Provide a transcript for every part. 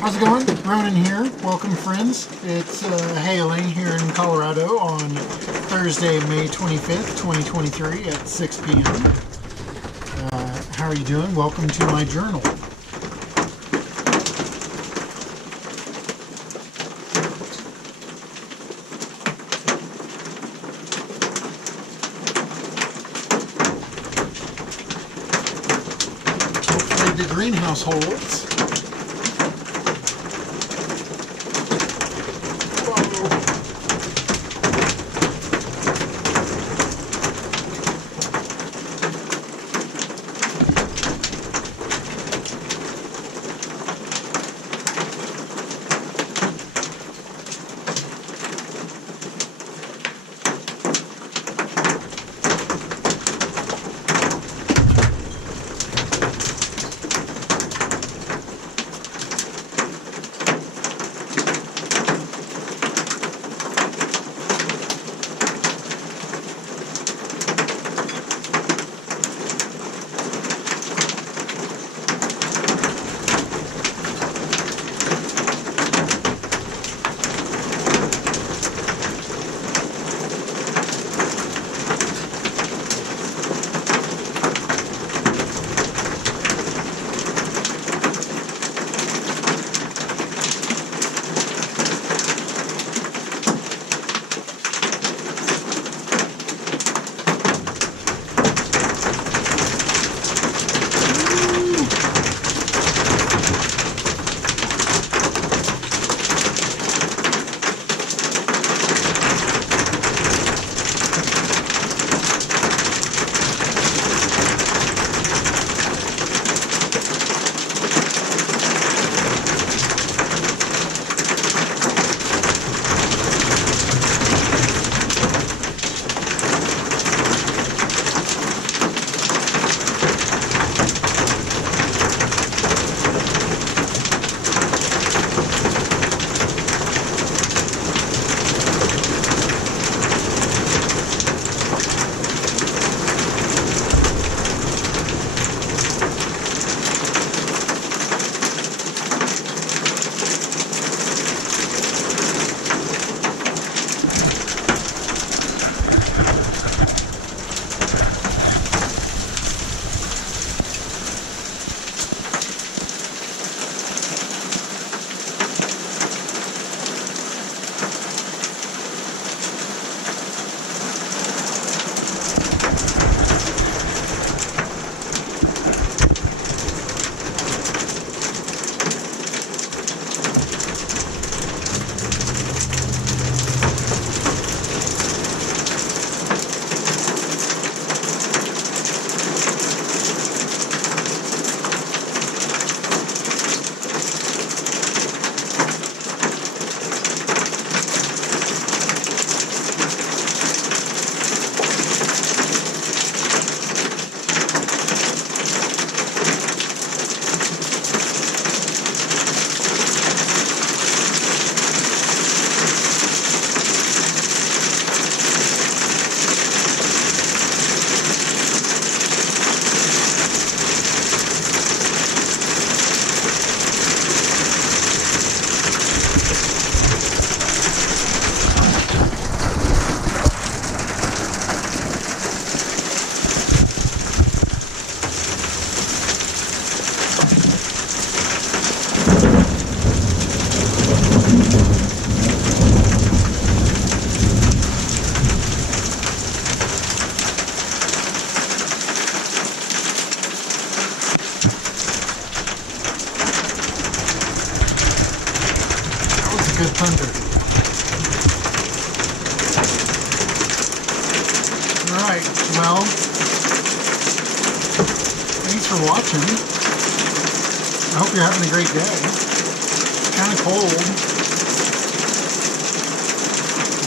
How's it going? Ronin here. Welcome, friends. It's hailing here in Colorado on Thursday, May 25th, 2023 at 6 p.m. How are you doing? Welcome to my journal. Hopefully the greenhouse holds. Good thunder. Alright, well, thanks for watching. I hope you're having a great day. It's kind of cold.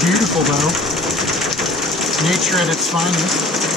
Beautiful though. Nature at its finest.